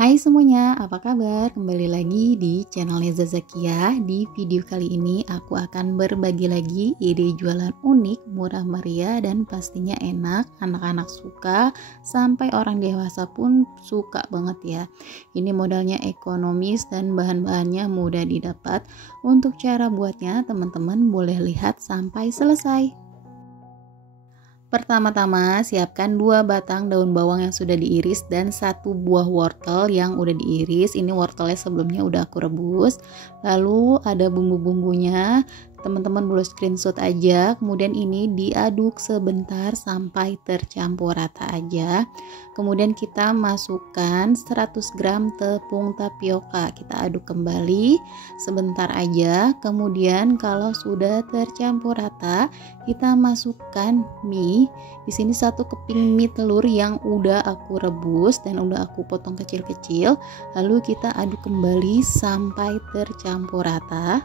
Hai semuanya, apa kabar? Kembali lagi di channel Neza Zakia. Di video kali ini aku akan berbagi lagi ide jualan unik, murah meriah, dan pastinya enak. Anak-anak suka, sampai orang dewasa pun suka banget ya. Ini modalnya ekonomis dan bahan-bahannya mudah didapat. Untuk cara buatnya, teman-teman boleh lihat sampai selesai. Pertama-tama siapkan 2 batang daun bawang yang sudah diiris dan 1 buah wortel yang udah diiris. Ini wortelnya sebelumnya udah aku rebus. Lalu ada bumbu-bumbunya. Teman-teman boleh screenshot aja. Kemudian ini diaduk sebentar sampai tercampur rata aja. Kemudian kita masukkan 100 gram tepung tapioka. Kita aduk kembali sebentar aja. Kemudian kalau sudah tercampur rata, kita masukkan mie. Di sini 1 keping mie telur yang udah aku rebus dan udah aku potong kecil-kecil. Lalu kita aduk kembali sampai tercampur rata.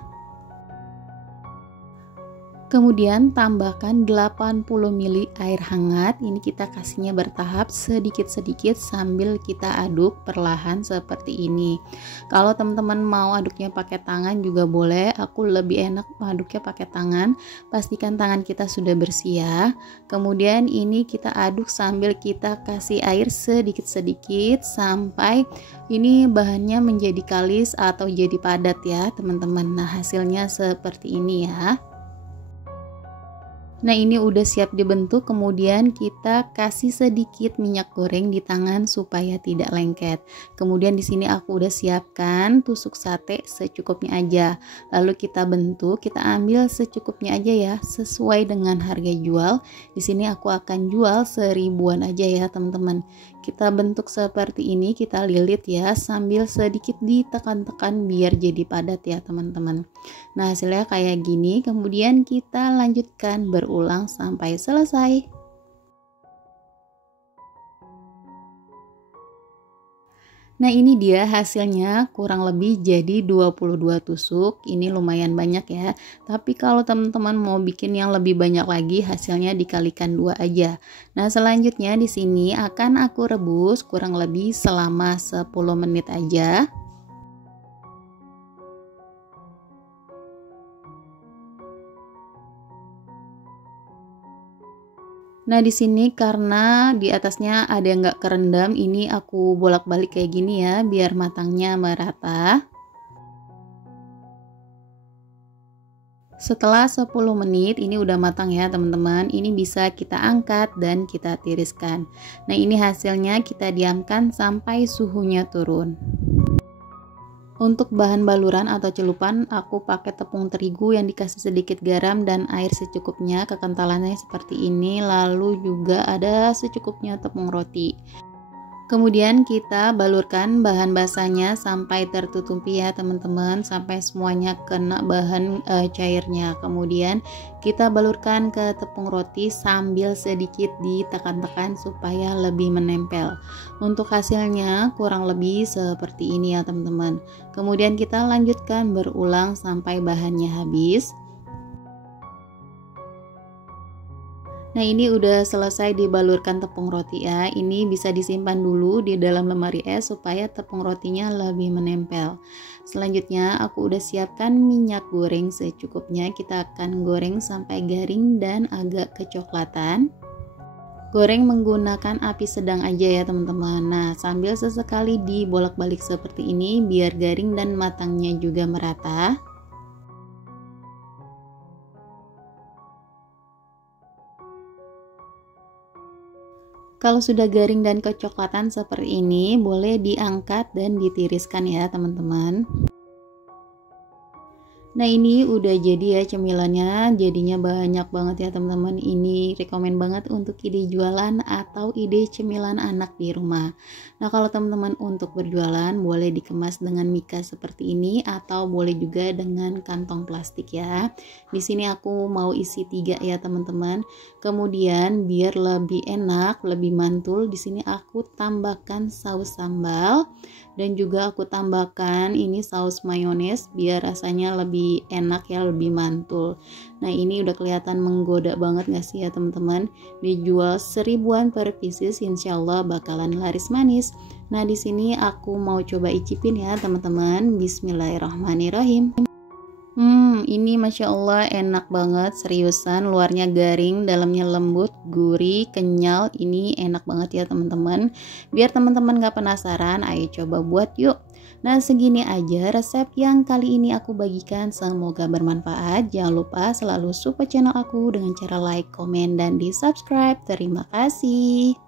Kemudian tambahkan 80 ml air hangat. Ini kita kasihnya bertahap sedikit-sedikit sambil kita aduk perlahan seperti ini. Kalau teman-teman mau aduknya pakai tangan juga boleh. Aku lebih enak aduknya pakai tangan. Pastikan tangan kita sudah bersih ya. Kemudian ini kita aduk sambil kita kasih air sedikit-sedikit sampai ini bahannya menjadi kalis atau jadi padat ya teman-teman. Nah, hasilnya seperti ini ya. Nah, ini udah siap dibentuk. Kemudian kita kasih sedikit minyak goreng di tangan supaya tidak lengket. Kemudian di sini aku udah siapkan tusuk sate secukupnya aja. Lalu kita bentuk, kita ambil secukupnya aja ya, sesuai dengan harga jual. Di sini aku akan jual 1000-an aja ya teman-teman. Kita bentuk seperti ini, kita lilit ya sambil sedikit ditekan-tekan biar jadi padat ya teman-teman. Nah, hasilnya kayak gini. Kemudian kita lanjutkan berulang sampai selesai. Nah, ini dia hasilnya, kurang lebih jadi 22 tusuk. Ini lumayan banyak ya. Tapi kalau teman-teman mau bikin yang lebih banyak lagi, hasilnya dikalikan 2 aja. Nah, selanjutnya di sini akan aku rebus kurang lebih selama 10 menit aja. Nah, di sini karena di atasnya ada yang nggak kerendam, ini aku bolak-balik kayak gini ya, biar matangnya merata. Setelah 10 menit ini udah matang ya teman-teman. Ini bisa kita angkat dan kita tiriskan. Nah, ini hasilnya, kita diamkan sampai suhunya turun. Untuk bahan baluran atau celupan, aku pakai tepung terigu yang dikasih sedikit garam dan air secukupnya. Kekentalannya seperti ini. Lalu juga ada secukupnya tepung roti. Kemudian kita balurkan bahan basahnya sampai tertutupi ya teman-teman, sampai semuanya kena bahan cairnya. Kemudian kita balurkan ke tepung roti sambil sedikit ditekan-tekan supaya lebih menempel. Untuk hasilnya kurang lebih seperti ini ya teman-teman. Kemudian kita lanjutkan berulang sampai bahannya habis. Nah, ini udah selesai dibalurkan tepung roti ya. Ini bisa disimpan dulu di dalam lemari es supaya tepung rotinya lebih menempel. Selanjutnya aku udah siapkan minyak goreng secukupnya. Kita akan goreng sampai garing dan agak kecoklatan. Goreng menggunakan api sedang aja ya teman-teman. Nah, sambil sesekali dibolak-balik seperti ini biar garing dan matangnya juga merata. Kalau sudah garing dan kecoklatan seperti ini, boleh diangkat dan ditiriskan ya teman-teman. Nah, ini udah jadi ya cemilannya, jadinya banyak banget ya teman-teman. Ini rekomen banget untuk ide jualan atau ide cemilan anak di rumah. Nah, kalau teman-teman untuk berjualan boleh dikemas dengan mika seperti ini atau boleh juga dengan kantong plastik ya. Di sini aku mau isi 3 ya teman-teman. Kemudian biar lebih enak, lebih mantul, di sini aku tambahkan saus sambal dan juga aku tambahkan ini saus mayones biar rasanya lebih lebih enak ya, lebih mantul. Nah ini udah kelihatan menggoda banget gak sih ya teman-teman? Dijual 1000-an per pieces, insya Allah bakalan laris manis. Nah di sini aku mau coba icipin ya teman-teman. Bismillahirrahmanirrahim. Ini Masya Allah enak banget, seriusan. Luarnya garing, dalamnya lembut, gurih, kenyal. Ini enak banget ya teman-teman. Biar teman-teman gak penasaran, ayo coba buat yuk. Nah segini aja resep yang kali ini aku bagikan, semoga bermanfaat. Jangan lupa selalu support channel aku dengan cara like, komen, dan di subscribe. Terima kasih.